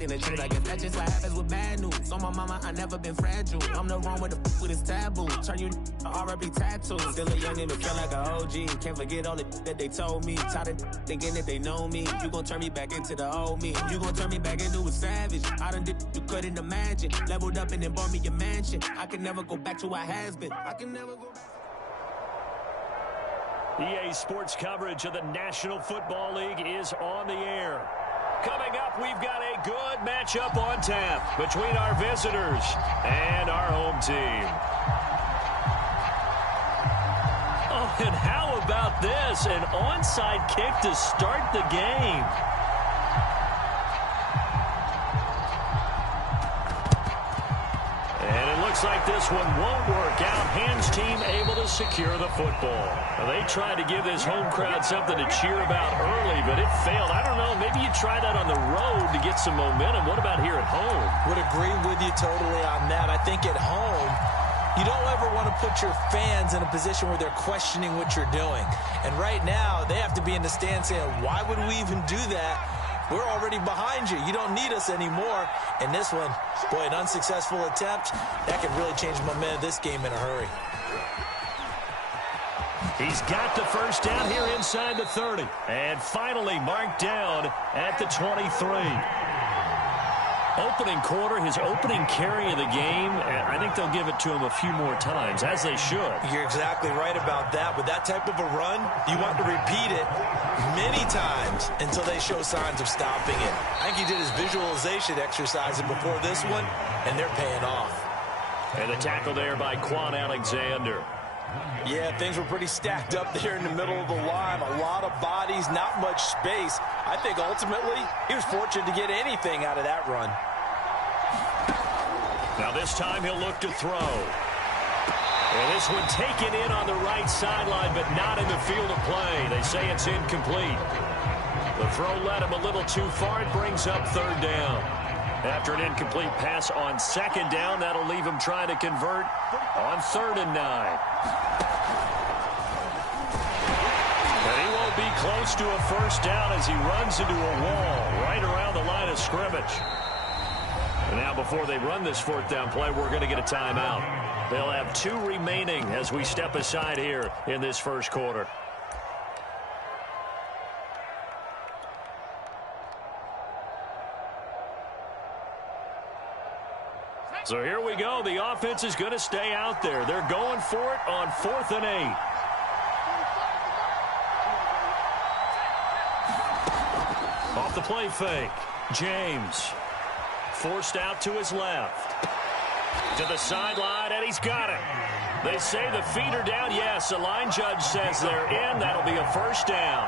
In the truth, I guess that's just what happens with bad news. On my mama, I never been fragile. I'm the wrong with the with his taboo. Turn you R.I.P. tattoos. Still a young nigga, feel like a OG. Can't forget all the that they told me. Tired of thinking that they know me. You gon' turn me back into the old me. You gon' turn me back into a savage. I done did you couldn't imagine. Leveled up and then bought me a mansion. I can never go back to what has been. I can never go back. EA Sports coverage of the National Football League is on the air. Coming up, we've got a good matchup on tap between our visitors and our home team. Oh, and how about this? An onside kick to start the game. And it looks like this one won't work out. Hands team able to secure the football. Now, they tried to give this home crowd something to cheer about early, but it failed. I don't know. Maybe you try that on the road to get some momentum. What about here at home? Would agree with you totally on that. I think at home, you don't ever want to put your fans in a position where they're questioning what you're doing. And right now, they have to be in the stand saying, why would we even do that? We're already behind you. You don't need us anymore. And this one, boy, an unsuccessful attempt. That could really change the momentum of this game in a hurry. He's got the first down here inside the 30. And finally marked down at the 23. Opening quarter, his opening carry of the game, and I think they'll give it to him a few more times, as they should. You're exactly right about that. With that type of a run, you want to repeat it many times until they show signs of stopping it. I think he did his visualization exercise before this one, and they're paying off. And the tackle there by Quan Alexander. Yeah, things were pretty stacked up there in the middle of the line. A lot of bodies, not much space. I think ultimately he was fortunate to get anything out of that run. Now this time he'll look to throw. And this one taken in on the right sideline, but not in the field of play. They say it's incomplete. The throw led him a little too far. It brings up third down. After an incomplete pass on second down, that'll leave him trying to convert on 3rd and 9. And he won't be close to a first down as he runs into a wall right around the line of scrimmage. And now before they run this 4th down play, we're going to get a timeout. They'll have 2 remaining as we step aside here in this first quarter. So here we go. The offense is going to stay out there. They're going for it on 4th and 8. Off the play fake. James forced out to his left. To the sideline, and he's got it. They say the feet are down. Yes, the line judge says they're in. That'll be a first down.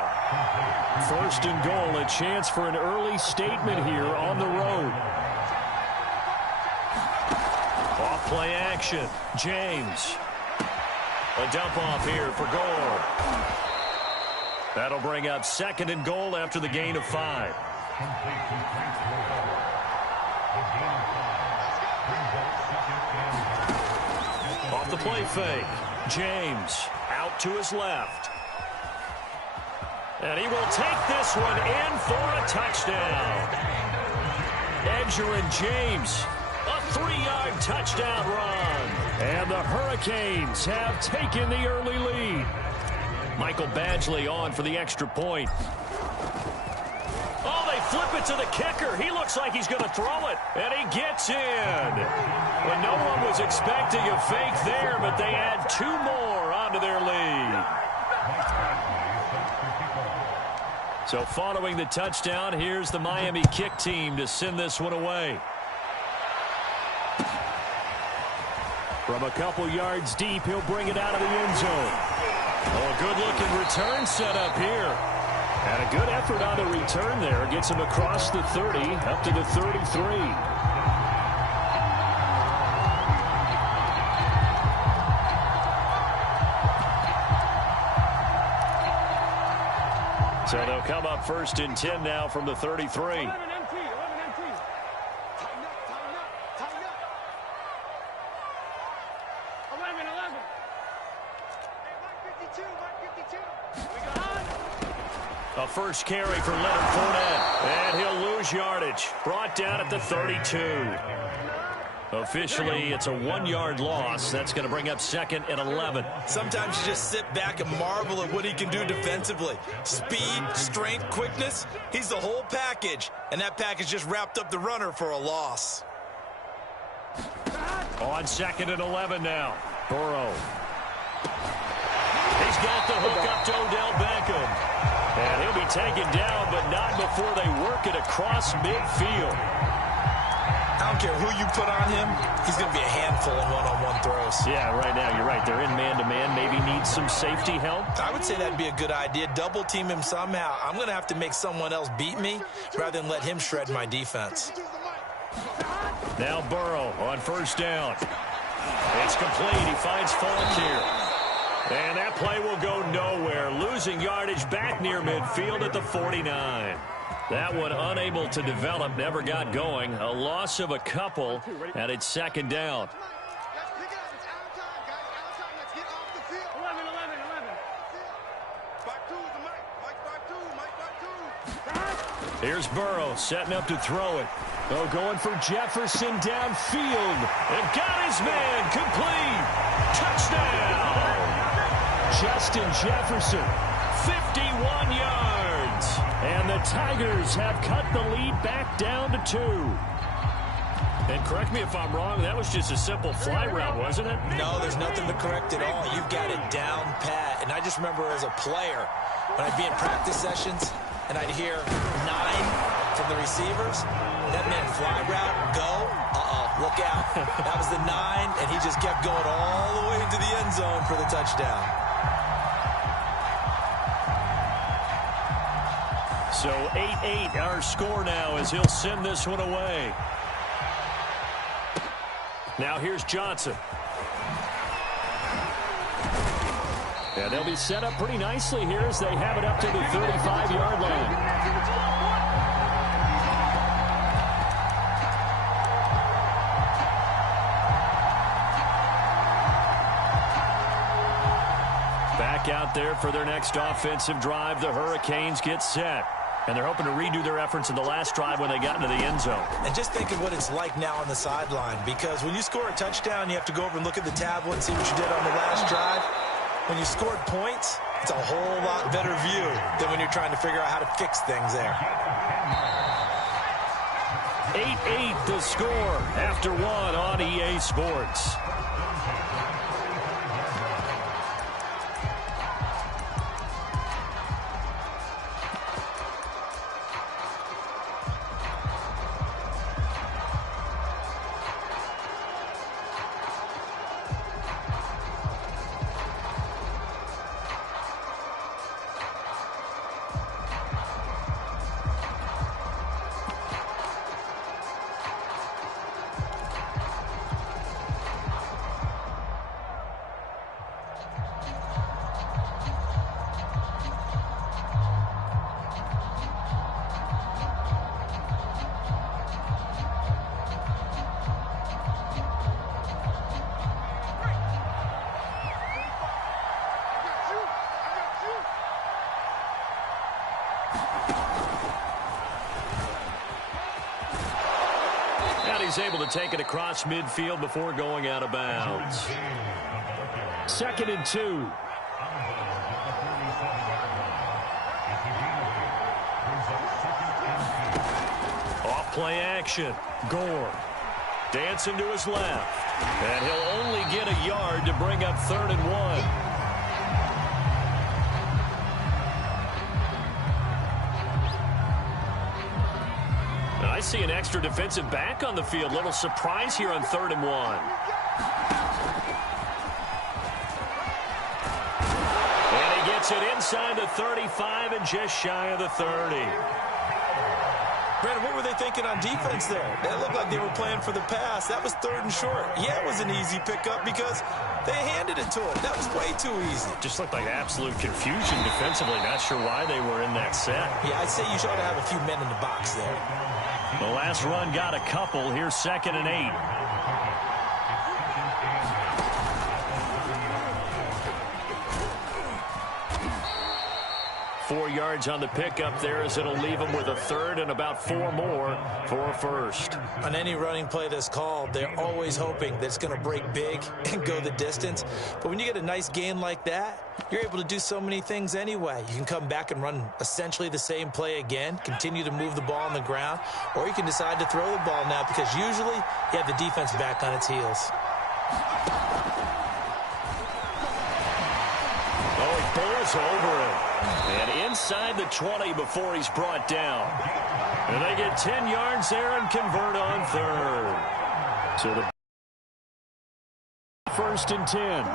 1st and goal, a chance for an early statement here on the road. Off play action. James. A dump off here for Gore. That'll bring up 2nd and goal after the gain of 5. Off the play fake. James out to his left. And he will take this one in for a touchdown. Edger and James. A 3-yard touchdown run. And the Hurricanes have taken the early lead. Michael Badgley on for the extra point. Oh, they flip it to the kicker. He looks like he's going to throw it. And he gets in. Well, no one was expecting a fake there, but they add 2 more onto their lead. So following the touchdown, here's the Miami kick team to send this one away. From a couple yards deep, he'll bring it out of the end zone. Oh, a good-looking return set up here. And a good effort on the return there. Gets him across the 30, up to the 33. So they'll come up 1st and 10 now from the 33. A first carry for Leonard Fournette. And he'll lose yardage. Brought down at the 32. Officially, it's a 1-yard loss. That's going to bring up 2nd and 11. Sometimes you just sit back and marvel at what he can do defensively. Speed, strength, quickness. He's the whole package. And that package just wrapped up the runner for a loss. On 2nd and 11 now. Burrow. He's got the hook up to Odell Beckham. And he'll be taken down, but not before they work it across midfield. I don't care who you put on him, he's going to be a handful in one-on-one throws. Yeah, right now, you're right. They're in man-to-man. Maybe needs some safety help. I would say that'd be a good idea. Double team him somehow. I'm going to have to make someone else beat me rather than let him shred my defense. Now Burrow on first down. It's complete. He finds Falk here. And that play will go nowhere. Losing yardage back near midfield at the 49. That one unable to develop, never got going. A loss of a couple, and it's 2nd down. Here's Burrow setting up to throw it. Oh, going for Jefferson downfield. And got his man complete. Touchdown. Justin Jefferson, 51 yards. And the Tigers have cut the lead back down to 2. And correct me if I'm wrong, that was just a simple fly route, wasn't it? No, there's nothing to correct at all. You've got it down pat. And I just remember as a player, when I'd be in practice sessions, and I'd hear 9 from the receivers, that meant fly route, go, look out. That was the 9, and he just kept going all the way into the end zone for the touchdown. So 8-8 our score now as he'll send this one away. Now here's Johnson. And they'll be set up pretty nicely here as they have it up to the 35-yard line. Back out there for their next offensive drive. The Hurricanes get set. And they're hoping to redo their efforts in the last drive when they got into the end zone. And just think of what it's like now on the sideline. Because when you score a touchdown, you have to go over and look at the tablet and see what you did on the last drive. When you scored points, it's a whole lot better view than when you're trying to figure out how to fix things there. 8-8 the score after 1 on EA Sports. He's able to take it across midfield before going out of bounds. 2nd and 2. Off play action. Gore dancing to his left. And he'll only get a yard to bring up 3rd and 1. I see an extra defensive back on the field. Little surprise here on 3rd and 1. And he gets it inside the 35 and just shy of the 30. Brandon, what were they thinking on defense there? That looked like they were playing for the pass. That was 3rd and short. Yeah, it was an easy pickup because they handed it to him. That was way too easy. Just looked like absolute confusion defensively. Not sure why they were in that set. Yeah, I'd say you should have a few men in the box there. The last run got a couple. Here's 2nd and 8. 4 yards on the pickup there, as it'll leave them with a third and about 4 more for a first. On any running play that's called, they're always hoping that it's going to break big and go the distance. But when you get a nice gain like that, you're able to do so many things anyway. You can come back and run essentially the same play again, continue to move the ball on the ground, or you can decide to throw the ball now because usually you have the defense back on its heels. Oh, he bowls over it. And inside the 20 before he's brought down. And they get 10 yards there and convert on third. So the 1st and 10.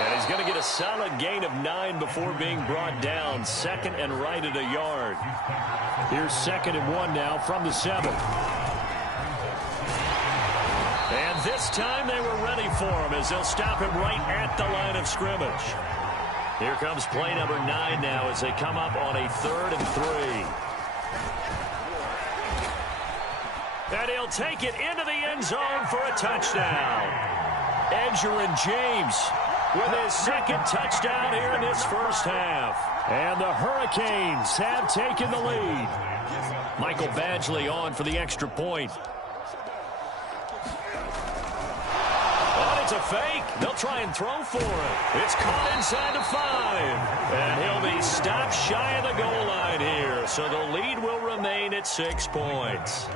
And he's going to get a solid gain of 9 before being brought down. 2nd and right at a yard. Here's 2nd and 1 now from the 7. And this time they were ready for him as they'll stop him right at the line of scrimmage. Here comes play number 9 now as they come up on a 3rd and 3. And he'll take it into the end zone for a touchdown. Edgerrin James with his 2nd touchdown here in this first half. And the Hurricanes have taken the lead. Michael Badgley on for the extra point. It's a fake. They'll try and throw for it. It's caught inside the 5. And he'll be stopped shy of the goal line here. So the lead will remain at 6 points.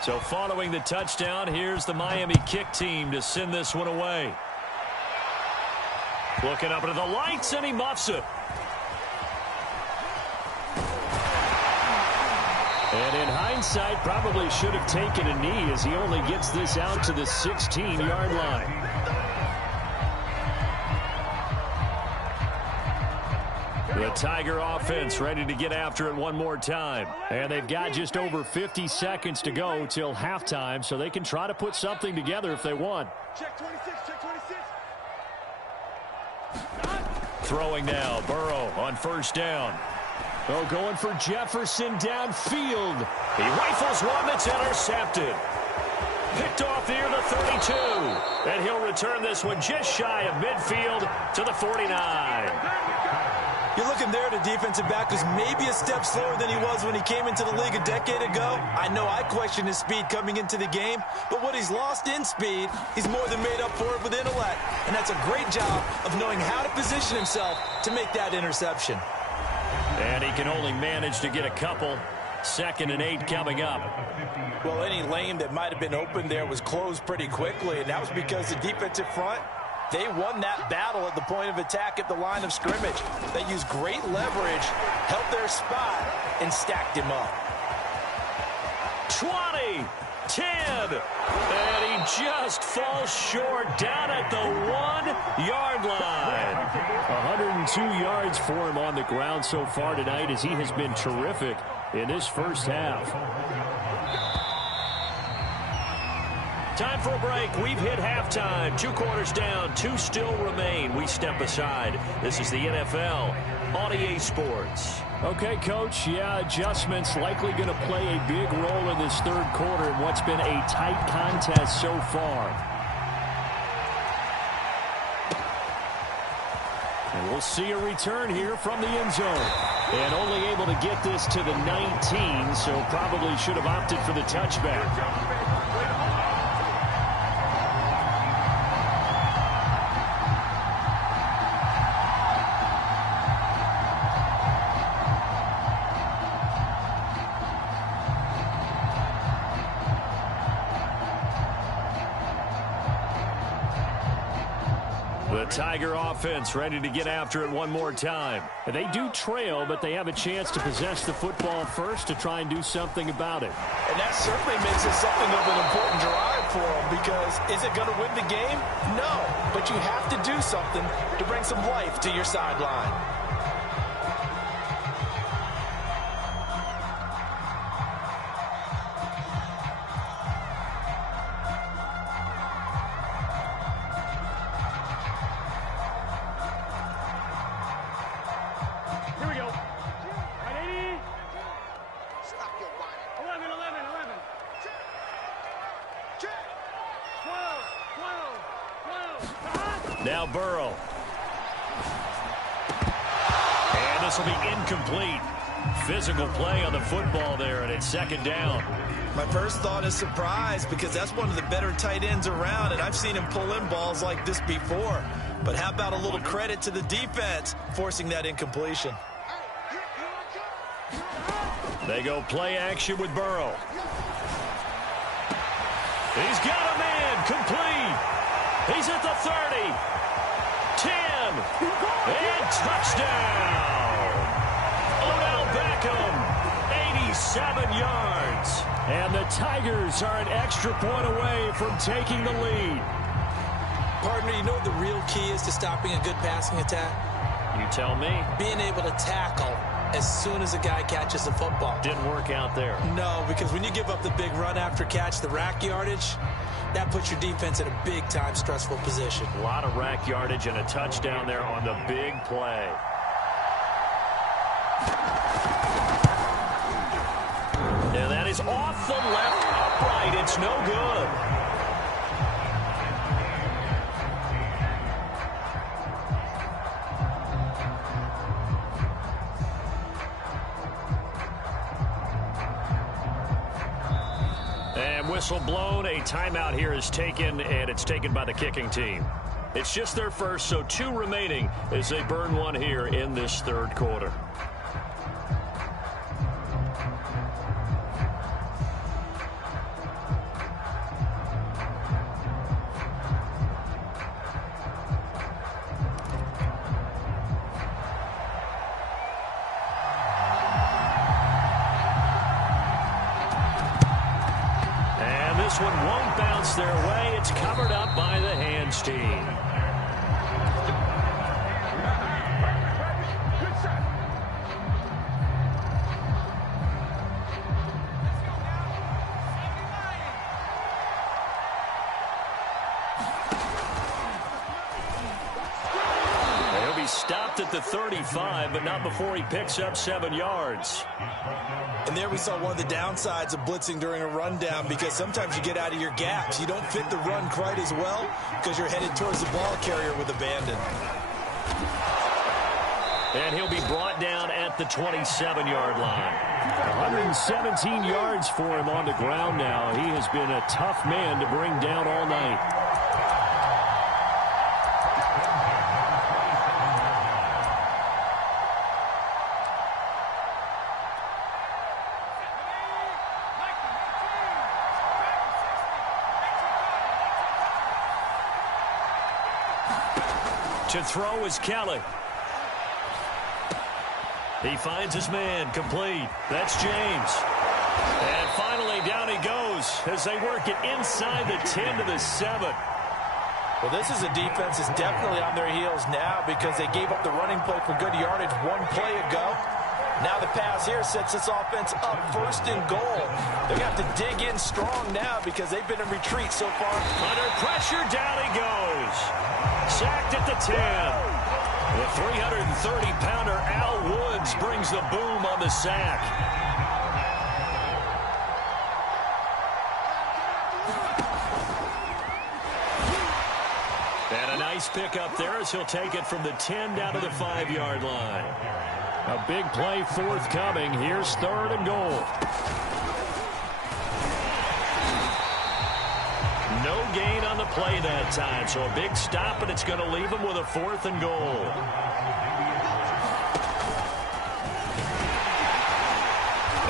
So following the touchdown, here's the Miami kick team to send this one away. Looking up into the lights, and he muffs it. And in hindsight, probably should have taken a knee as he only gets this out to the 16-yard line. The Tiger offense ready to get after it one more time. And they've got just over 50 seconds to go till halftime, so they can try to put something together if they want. Check 26, check 26. Throwing now, Burrow on 1st down. Oh, going for Jefferson downfield. He rifles one that's intercepted. Picked off near the 32. And he'll return this one just shy of midfield to the 49. You're looking there at a defensive back who's maybe a step slower than he was when he came into the league a decade ago. I know I questioned his speed coming into the game, but what he's lost in speed, he's more than made up for it with intellect. And that's a great job of knowing how to position himself to make that interception. And he can only manage to get a couple. 2nd and 8 coming up. Well, any lane that might have been open there was closed pretty quickly, and that was because the defensive front, they won that battle at the point of attack at the line of scrimmage. They used great leverage, held their spot, and stacked him up. 20, 10, and he just falls short down at the 1-yard line. 102 yards for him on the ground so far tonight as he has been terrific in this first half. Time for a break. We've hit halftime. 2 quarters down. 2 still remain. We step aside. This is the NFL on EA Sports. Okay, Coach. Yeah, adjustments likely going to play a big role in this 3rd quarter in what's been a tight contest so far. And we'll see a return here from the end zone. And only able to get this to the 19, so probably should have opted for the touchback. The Tiger offense ready to get after it one more time. They do trail, but they have a chance to possess the football first to try and do something about it. And that certainly makes it something of an important drive for them, because is it going to win the game? No, but you have to do something to bring some life to your sideline. Here we go. 180. Stop your whining. 11. Check. 12. Now Burrow. And this will be incomplete. Physical play on the football there, and it's second down. My first thought is surprise, because that's one of the better tight ends around, and I've seen him pull in balls like this before. But how about a little credit to the defense forcing that incompletion? They go play action with Burrow. He's got a man complete. He's at the 30, 10, and touchdown. Odell Beckham, 87 yards. And the Tigers are an extra point away from taking the lead. Partner, you know what the real key is to stopping a good passing attack? You tell me. Being able to tackle as soon as a guy catches the football. Didn't work out there. No, because when you give up the big run after catch, the rack yardage, that puts your defense in a big-time stressful position. A lot of rack yardage and a touchdown there on the big play. Now that is off the left upright. It's no good. And whistle blown. A timeout here is taken, and it's taken by the kicking team. It's just their first, so 2 remaining as they burn one here in this third quarter. This one won't bounce their way. It's covered up by the hands team. He'll be stopped at the 35, but not before he picks up 7 yards. And there we saw one of the downsides of blitzing during a rundown, because sometimes you get out of your gaps. You don't fit the run quite as well because you're headed towards the ball carrier with abandon. And he'll be brought down at the 27-yard line. 117 yards for him on the ground now. He has been a tough man to bring down all night. To throw is Kelly. He finds his man complete. That's James. And finally down he goes as they work it inside the 10 to the 7. Well, this is a defense that's definitely on their heels now, because they gave up the running play for good yardage one play ago. Now the pass here sets this offense up 1st and goal. They're going to have to dig in strong now because they've been in retreat so far. Under pressure, down he goes. Sacked at the 10. The 330-pounder Al Woods brings the boom on the sack. And a nice pickup there as he'll take it from the 10 down to the 5-yard line. A big play forthcoming. Here's 3rd and goal. No gain on the play that time, so a big stop, and it's going to leave him with a 4th and goal.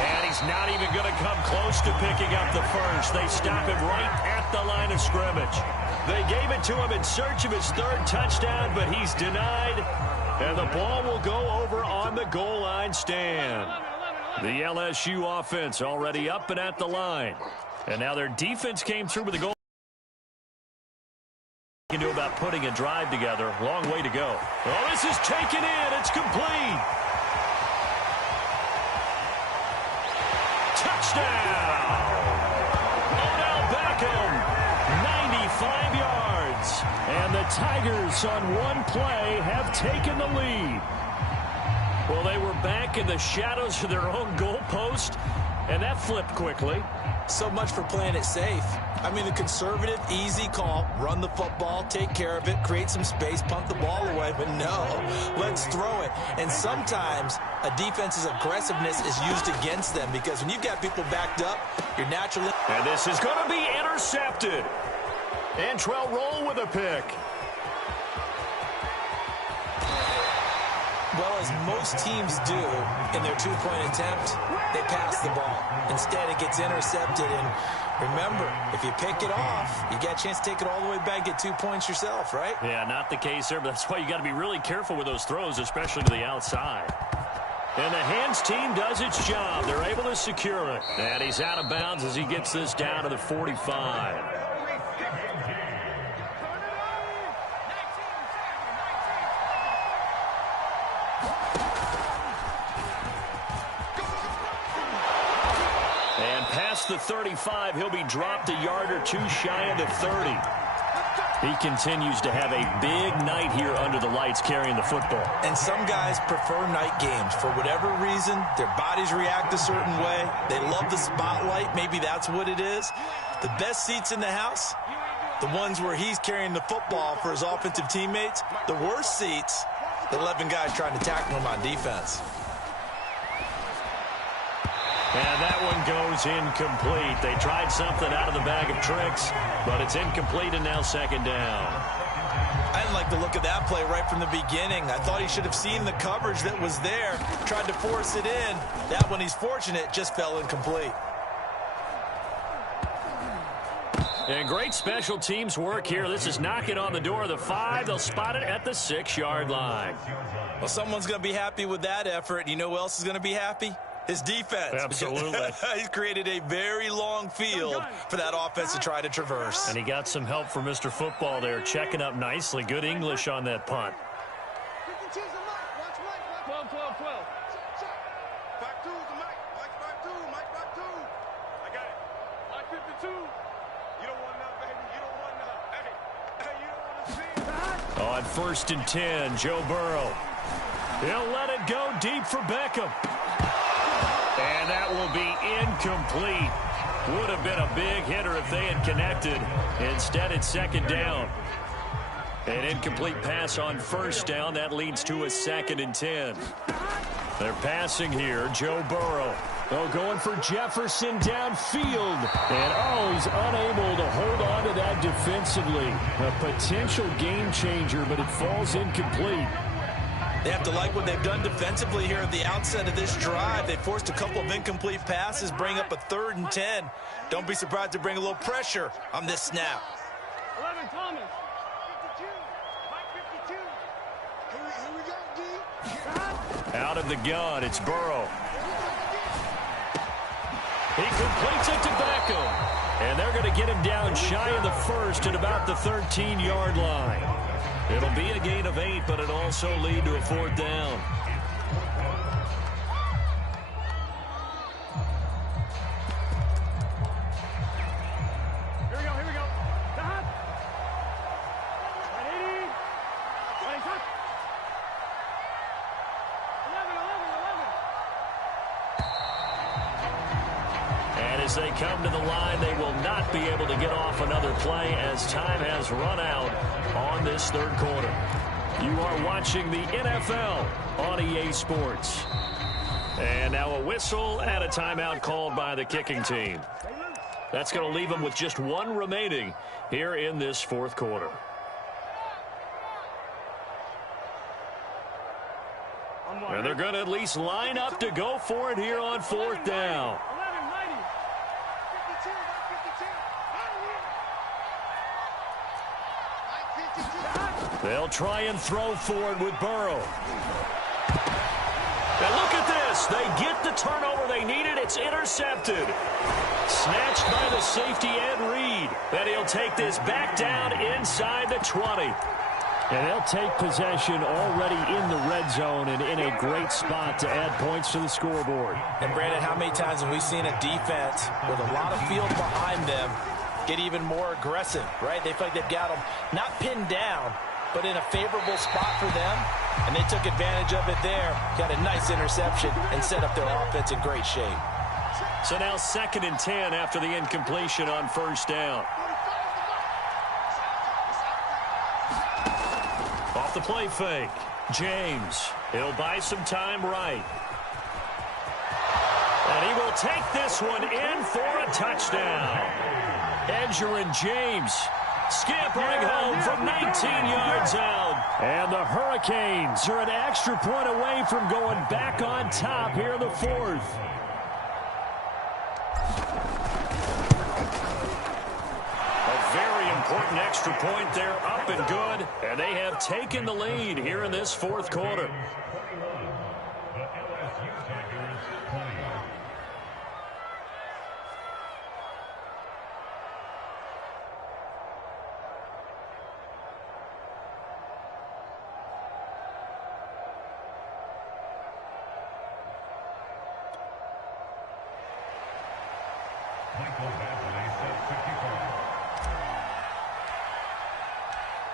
And he's not even going to come close to picking up the first. They stop him right at the line of scrimmage. They gave it to him in search of his 3rd touchdown, but he's denied. And the ball will go over on the goal line stand. The LSU offense already up and at the line. And now their defense came through with a goal. Can do about putting a drive together. Long way to go. Oh, this is taken in. It's complete. Touchdown. Odell Beckham, 95 yards. And the Tigers on one play have taken the lead. Well, they were back in the shadows of their own goalpost, And that flipped quickly. So much for playing it safe. I mean, the conservative, easy call, run the football, take care of it, create some space, punt the ball away. But no, let's throw it. And sometimes a defense's aggressiveness is used against them because when you've got people backed up, you're naturally... And this is going to be intercepted. Antrell Roll with a pick. Well, as most teams do in their two-point attempt, they pass the ball. Instead, it gets intercepted. And remember, if you pick it off, you get a chance to take it all the way back, get 2 points yourself, right? Yeah, not the case there, but that's why you got to be really careful with those throws, especially to the outside. And the hands team does its job. They're able to secure it. And he's out of bounds as he gets this down to the 45. The 35, he'll be dropped a yard or two shy of the 30. He continues to have a big night here under the lights carrying the football. And some guys prefer night games. For whatever reason, their bodies react a certain way. They love the spotlight. Maybe that's what it is. The best seats in the house, the ones where he's carrying the football for his offensive teammates. The worst seats, the 11 guys trying to tackle him on defense. And that one goes incomplete. They tried something out of the bag of tricks, but it's incomplete and now second down. I didn't like the look of that play right from the beginning. I thought he should have seen the coverage that was there, tried to force it in. That one, he's fortunate, just fell incomplete. And great special teams work here. This is knocking on the door of the 5. They'll spot it at the 6-yard line. Well, someone's going to be happy with that effort. You know who else is going to be happy? His defense. Absolutely. He's created a very long field for that offense to try to traverse. And he got some help from Mr. Football there, checking up nicely. Good English on that punt. 12, 12, 12. Back two, the mic. Mike back two. Mike back two. I got it. Mike 52. You don't want none, baby. You don't want none. Hey, you don't want to see. On 1st and 10, Joe Burrow. He'll let it go deep for Beckham. And that will be incomplete. Would have been a big hitter if they had connected. Instead, it's second down. An incomplete pass on 1st down. That leads to a 2nd and 10. They're passing here. Joe Burrow. Oh, going for Jefferson downfield. And, he's unable to hold on to that defensively. A potential game changer, but it falls incomplete. They have to like what they've done defensively here at the outset of this drive. They forced a couple of incomplete passes, bring up a 3rd and 10. Don't be surprised to bring a little pressure on this snap. 11, Thomas. 52. Mike 52. Here we go, D. Out of the gun, it's Burrow. He completes it to Beckham. And they're going to get him down shy of the 1st at about the 13-yard line. It'll be a gain of 8, but it'll also lead to a 4th down. Here we go. Dot. 180. 20 top. 11. And as they come to the line, they will not be able to get off another play as time has run out on this 3rd quarter. You are watching the NFL on EA Sports. And now a whistle and a timeout called by the kicking team. That's going to leave them with just 1 remaining here in this 4th quarter. And they're going to at least line up to go for it here on 4th down. They'll try and throw for it with Burrow. Now look at this. They get the turnover they needed. It's intercepted. Snatched by the safety Ed Reed. Then he'll take this back down inside the 20. And they'll take possession already in the red zone and in a great spot to add points to the scoreboard. And Brandon, how many times have we seen a defense with a lot of field behind them get even more aggressive, right? They feel like they've got them not pinned down, but in a favorable spot for them, and they took advantage of it there. Got a nice interception and set up their offense in great shape. So now 2nd and 10 after the incompletion on first down. Off the play fake. James. He'll buy some time right. And he will take this one in for a touchdown. Edgerrin James scampering home from 19 yards out. And the Hurricanes are an extra point away from going back on top here in the 4th. Important extra point there, up and good. And they have taken the lead here in this 4th quarter.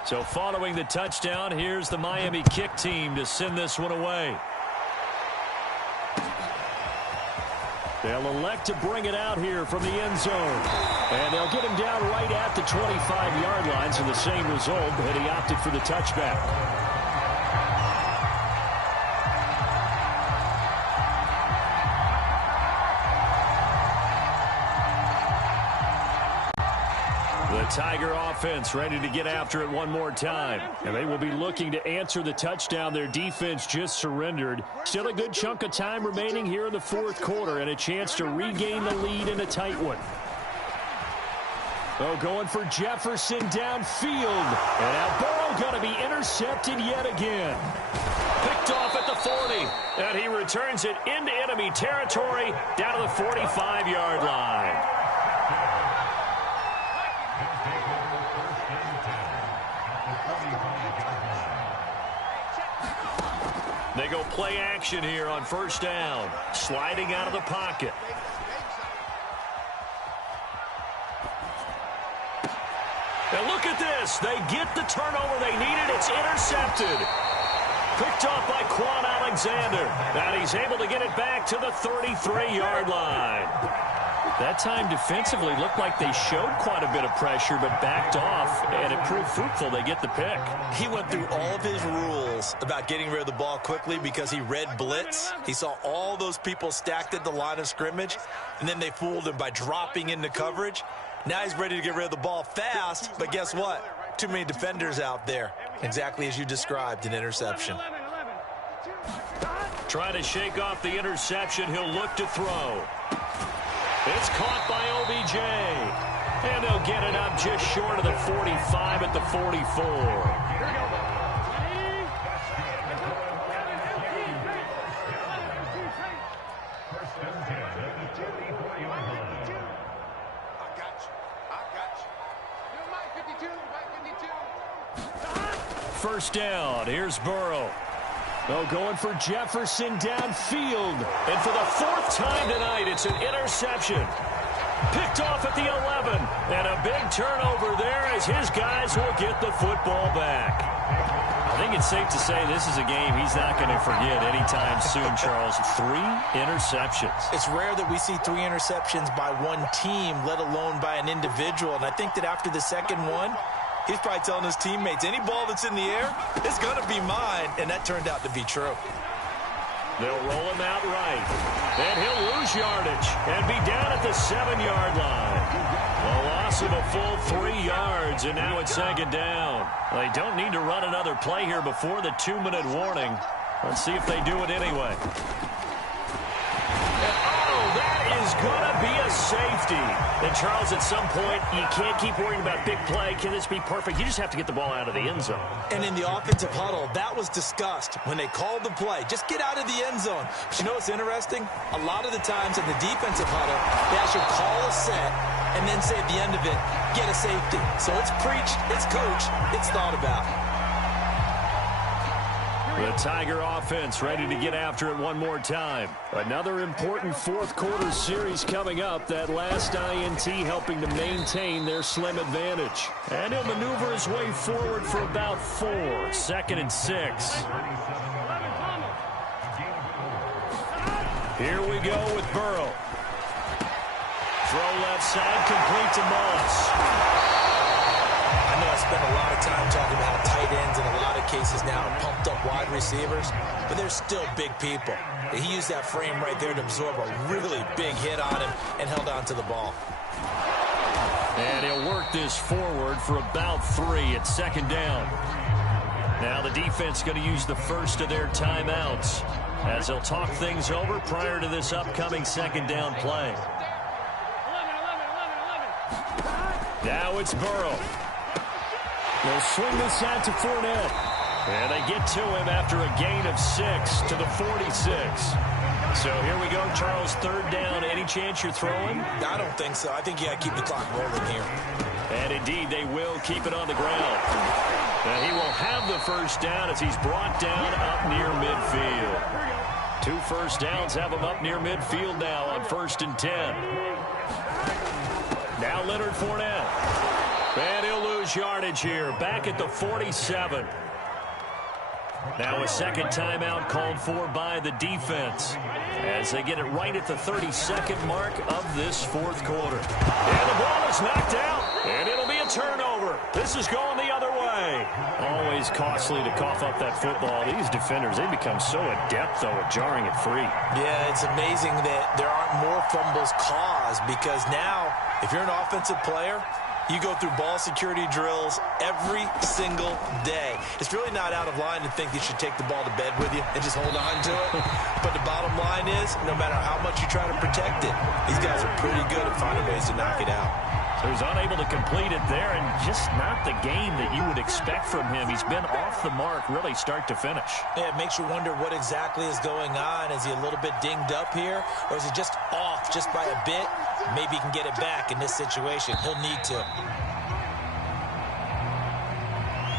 So following the touchdown, here's the Miami kick team to send this one away. They'll elect to bring it out here from the end zone. And they'll get him down right at the 25-yard line, so the same result, but he opted for the touchback. Tiger offense ready to get after it one more time. And they will be looking to answer the touchdown their defense just surrendered. Still a good chunk of time remaining here in the 4th quarter and a chance to regain the lead in a tight one. Oh, going for Jefferson downfield. And now Burrow going to be intercepted yet again. Picked off at the 40. And he returns it into enemy territory down to the 45-yard line. They go play action here on first down. Sliding out of the pocket. And look at this. They get the turnover they needed. It's intercepted. Picked off by Quan Alexander. And he's able to get it back to the 33-yard line. That time defensively looked like they showed quite a bit of pressure but backed off, and it proved fruitful. They get the pick. He went through all of his rules about getting rid of the ball quickly because he read blitz. He saw all those people stacked at the line of scrimmage, and then they fooled him by dropping into coverage. Now he's ready to get rid of the ball fast, but guess what? Too many defenders out there. Exactly as you described, an interception. Trying to shake off the interception. He'll look to throw. It's caught by OBJ. And they'll get it up just short of the 45 at the 44. First down. Here's Burrow. Oh, going for Jefferson downfield. And for the 4th time tonight, it's an interception. Picked off at the 11. And a big turnover there as his guys will get the football back. I think it's safe to say this is a game he's not going to forget anytime soon, Charles. 3 interceptions. It's rare that we see 3 interceptions by one team, let alone by an individual. And I think that after the second one, he's probably telling his teammates, any ball that's in the air, it's going to be mine. And that turned out to be true. They'll roll him out right. And he'll lose yardage and be down at the 7-yard line. A loss of a full 3 yards, and now it's 2nd down. They don't need to run another play here before the 2-minute warning. Let's see if they do it anyway. Is going to be a safety. And, Charles, at some point, you can't keep worrying about big play. Can this be perfect? You just have to get the ball out of the end zone. And in the offensive huddle, that was discussed when they called the play. Just get out of the end zone. But you know what's interesting? A lot of the times in the defensive huddle, they actually call a set and then say at the end of it, get a safety. So it's preached, it's coached, it's thought about. The Tiger offense ready to get after it one more time. Another important 4th quarter series coming up. That last INT helping to maintain their slim advantage. And he'll maneuver his way forward for about 4. 2nd and 6. Here we go with Burrow. Throw left side, complete to Moss. I know I spent a lot of time talking about how tight ends in a lot of cases now are pumped up wide receivers, but they're still big people. He used that frame right there to absorb a really big hit on him and held on to the ball. And he'll work this forward for about 3 at second down. Now the defense going to use the first of their timeouts as they'll talk things over prior to this upcoming second down play. Now it's Burrow. They'll swing this out to Fournette. And they get to him after a gain of 6 to the 46. So here we go, Charles, third down. Any chance you're throwing? I don't think so. I think you got to keep the clock rolling here. And indeed, they will keep it on the ground. And he will have the first down as he's brought down up near midfield. 2 first downs have him up near midfield now on 1st and 10. Now Leonard Fournette. And he'll lose yardage here, back at the 47. Now a second timeout called for by the defense as they get it right at the 32nd mark of this 4th quarter. And the ball is knocked out, and it'll be a turnover. This is going the other way. Always costly to cough up that football. These defenders, they become so adept, though, at jarring it free. Yeah, it's amazing that there aren't more fumbles caused because now, if you're an offensive player, you go through ball security drills every single day. It's really not out of line to think you should take the ball to bed with you and just hold on to it. But the bottom line is, no matter how much you try to protect it, these guys are pretty good at finding ways to knock it out. So he's unable to complete it there, and just not the game that you would expect from him. He's been off the mark really start to finish. Yeah, it makes you wonder what exactly is going on. Is he a little bit dinged up here, or is he just off just by a bit? Maybe he can get it back in this situation. He'll need to.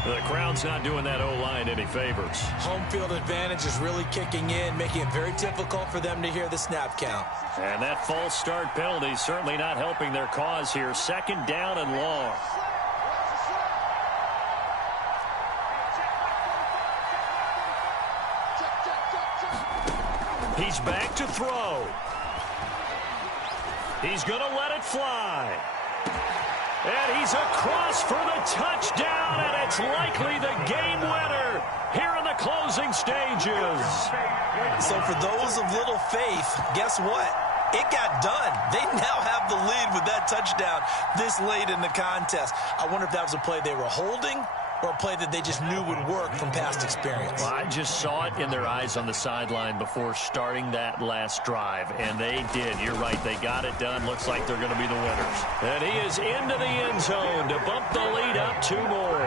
The crowd's not doing that O-line any favors. Home field advantage is really kicking in, making it very difficult for them to hear the snap count. And that false start penalty certainly not helping their cause here. Second down and long. He's back to throw. He's going to let it fly. And he's across for the touchdown, and it's likely the game winner here in the closing stages. So for those of little faith, guess what? It got done. They now have the lead with that touchdown this late in the contest. I wonder if that was a play they were holding or a play that they just knew would work from past experience. Well, I just saw it in their eyes on the sideline before starting that last drive, and they did. You're right. They got it done. Looks like they're going to be the winners. And he is into the end zone to bump the lead up 2 more.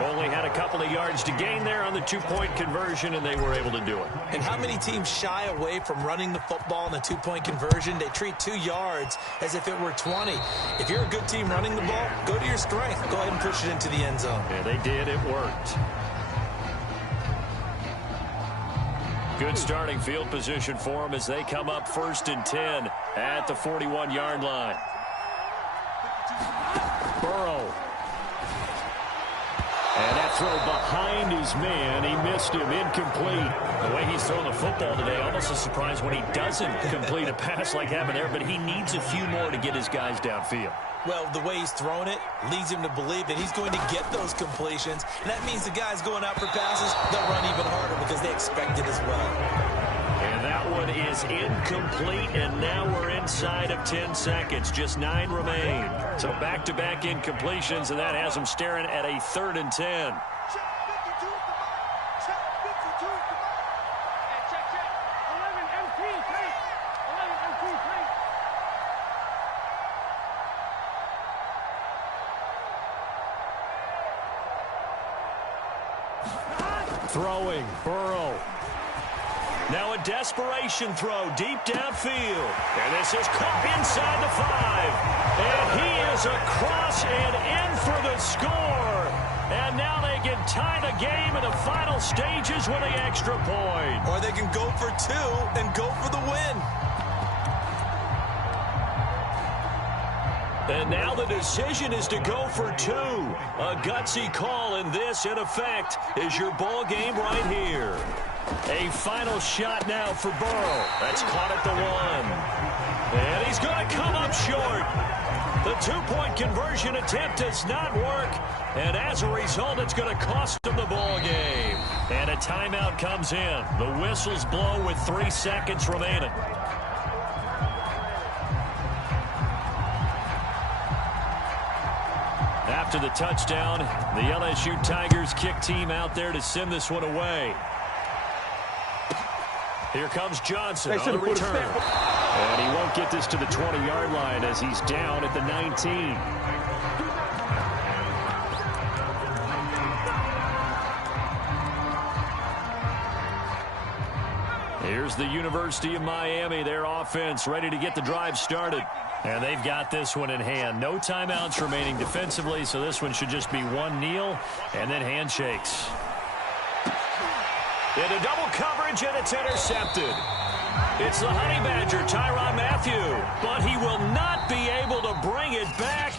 Only had a couple of yards to gain there on the 2-point conversion, and they were able to do it. And how many teams shy away from running the football in the 2-point conversion? They treat 2 yards as if it were 20. If you're a good team running the ball, go to your strength. Go ahead and push it into the end zone. Yeah, they did. It worked. Good starting field position for them as they come up 1st and 10 at the 41-yard line. Burrow. And that throw behind his man, he missed him, incomplete. The way he's throwing the football today, almost a surprise when he doesn't complete a pass like happened there, but he needs a few more to get his guys downfield. Well, the way he's thrown it leads him to believe that he's going to get those completions, and that means the guys going out for passes, they'll run even harder because they expect it as well. And that one is incomplete, and now we're inside of 10 seconds. Just 9 remain. So back-to-back incompletions, and that has them staring at a 3rd and 10. Throwing, Burrow. Now a desperation throw deep downfield. And this is caught inside the 5. And he is across and in for the score. And now they can tie the game in the final stages with an extra point. Or they can go for 2 and go for the win. And now the decision is to go for 2. A gutsy call, and this, in effect, is your ball game right here. A final shot now for Burrow. That's caught at the 1. And he's going to come up short. The two-point conversion attempt does not work. And as a result, it's going to cost him the ball game. And a timeout comes in. The whistles blow with 3 seconds remaining. After the touchdown, the LSU Tigers kick team out there to send this one away. Here comes Johnson on the return. And he won't get this to the 20-yard line as he's down at the 19. Here's the University of Miami, their offense ready to get the drive started. And they've got this one in hand. No timeouts remaining defensively, so this one should just be one kneel and then handshakes. Into double coverage, and it's intercepted. It's the Honey Badger, Tyrann Mathieu, but he will not be able to bring it back.